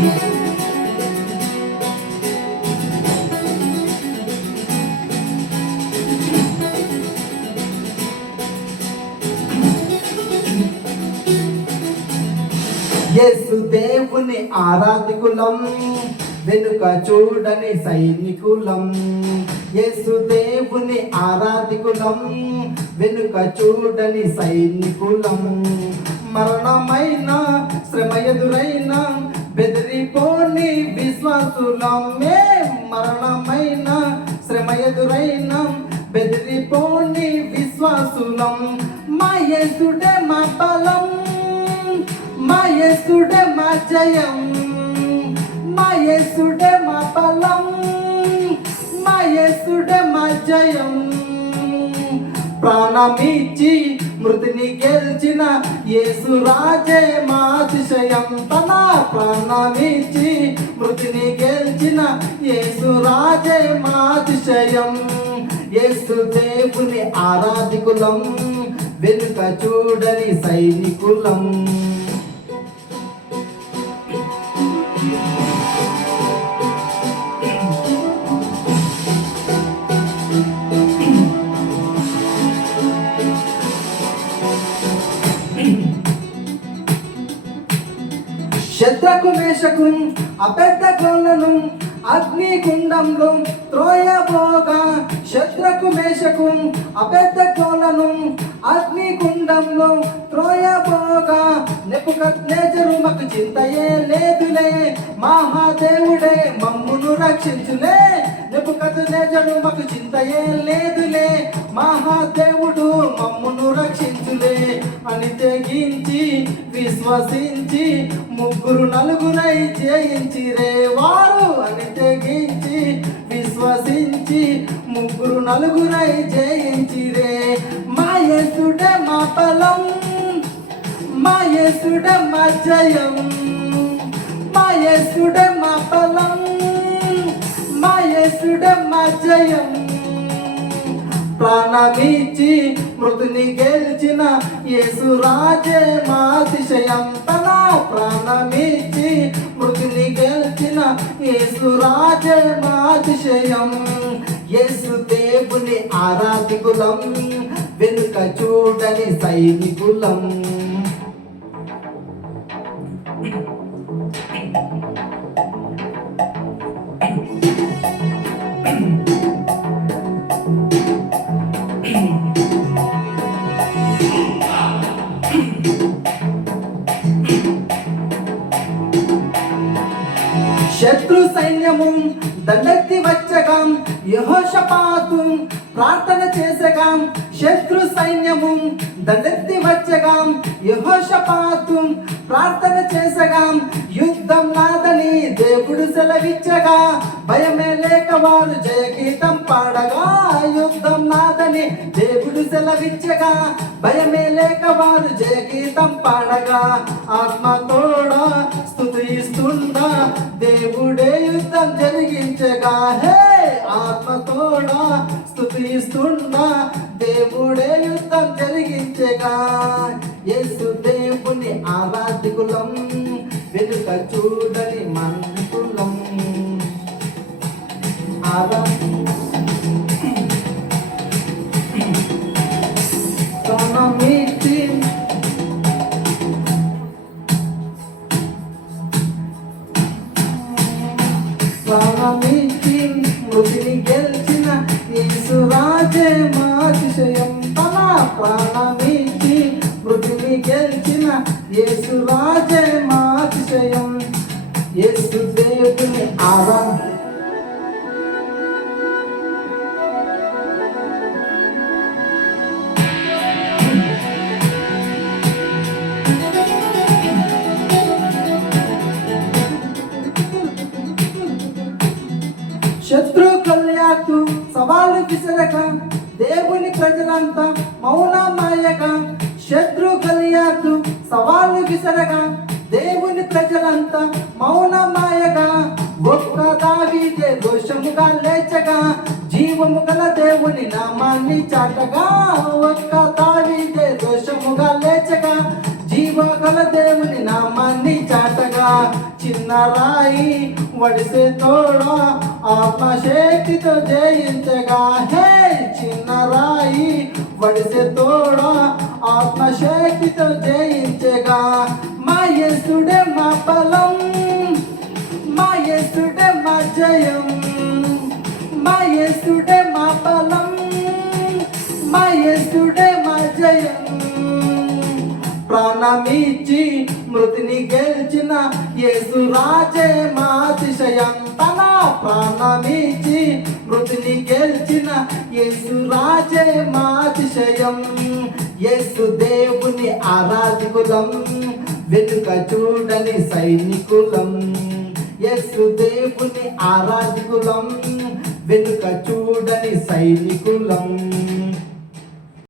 యేసు దేవుని ఆరాధికులం, వెనుక చూడని సైనికులం. యేసు దేవుని ఆరాధికులం, వెనుక చూడని సైనికులం. మరణమైన శ్రమ ఎదురైన బెదిరిపోని విశ్వాసులం. మరణమైన శ్రమ ఎదురైన బెదిరిపోని విశ్వాసులం. మా యేసుడే మా బలం, మా యేసుడే మా జయం, మా యేసుడే మా బలం, మా యేసుడే మా జయం. ప్రాణమిచ్చి మృతిని గెలిచిన యేసు రాజే మా అతిశయం. తన ప్రాణమిచ్చి మృతిని గెలిచిన యేసు రాజే మా అతిశయం. యేసు దేవుని ఆరాధికులం, వెనుక చూడని సైనికులం. శద్రకు మేషకు అబేద్నెగోలను అగ్నిగుండంలో త్రోయబోగా. శద్రకు మేషకు అబేద్నెగోలను అగ్నిగుండంలో త్రోయబోగా. నెబుకద్నెజరు మాకు చింతయే లేదులే, మహాదేవుడే మమ్మును రక్షించులే. నెబుకద్నెజరు మాకు చింతయే లేదులే, మహాదేవుడు మమ్మును రక్షించులే. అని తెగించి విశ్వసించి ముగ్గురు నలుగురై జయించిరే వారు. అని తెగించి విశ్వసించి ముగ్గురు నలుగురై జయించిరే. మా యేసుడే మా బలం, మా యేసుడే మా జయం, మా యేసుడే మా బలం, మా యేసుడే మా జయం. ప్రాణమిచ్చి మృతిని గెలిచిన యేసు రాజే మా అతిశయం. తన ప్రాణమిచ్చి మృతిని గెలిచిన యేసు రాజే మా అతిశయం. యేసు దేవుని ఆరాధికులం, వెనుక చూడని సైనికులం. శత్రు సైన్యము దండెత్తి వచ్చగా యెహోషాపాతు ప్రార్థన చేసగా. శత్రు సైన్యము దండెత్తి వచ్చగా యెహోషాపాతు ప్రార్థన చేసగా. యుద్ధం నాదని దేవుడు సెలవిచ్చగా, భయమే లేక వారు జయగీతం పాడగా. యుద్ధం నాదని దేవుడు సెలవిచ్చగా, భయమే లేక వారు జయగీతం పాడగా. ఆత్మతోడా స్తుతిస్తుండా దేవుడే యుద్ధం జరిగించగా. హే ఆత్మతోడా స్తుతిస్తుండా దేవుడే యుద్ధం జరిగించగా. యేసు దేవుని ఆరాధికులం, వెనుక చూడని మనుషులం. ప్రాణమిచ్చి మృతిని గెలిచిన యేసు రాజే మా అతిశయం. తన ప్రాణమిచ్చి మృతిని గెలిచిన యేసు రాజే మా అతిశయం. యేసు దేవుని ఆరాధన. శత్రు కళ్యాకు సవాలు విసరగా దేవుని ప్రజలంతా మౌనమాయగా. శత్రు కళ్యాకు సవాలు విసరగా దేవుని ప్రజలంతా మౌనమాయగా. ఒక్క దావీదే దోషముగా లేచగా, జీవము గల దేవుని నామాన్ని చాటగా. ఒక్క దావీదే దోషముగా లేచగా, జీవ గల దేవుని నామాన్ని చాటగా. జయించగా, చిన్న రాయి వడిసే తోడా ఆత్మశక్తితో జయించగా. హే చిన్న రాయి వడిసే తోడా ఆత్మశక్తితో జయించగా. మా యేసుడే మా బలం, మా యేసుడే మా జయం, మా యేసుడే మా బలం, మా యేసుడే మా జయం. ప్రాణమిచ్చి మృతిని గెలిచిన యేసు రాజే మా అతిశయం. తన ప్రాణమిచ్చి మృతిని గెలిచిన యేసు రాజే మా అతిశయం. యేసు దేవుని ఆరాధికులం, వెనుక చూడని సైనికులం. యేసు దేవుని ఆరాధికులం, వెనుక చూడని సైనికులం.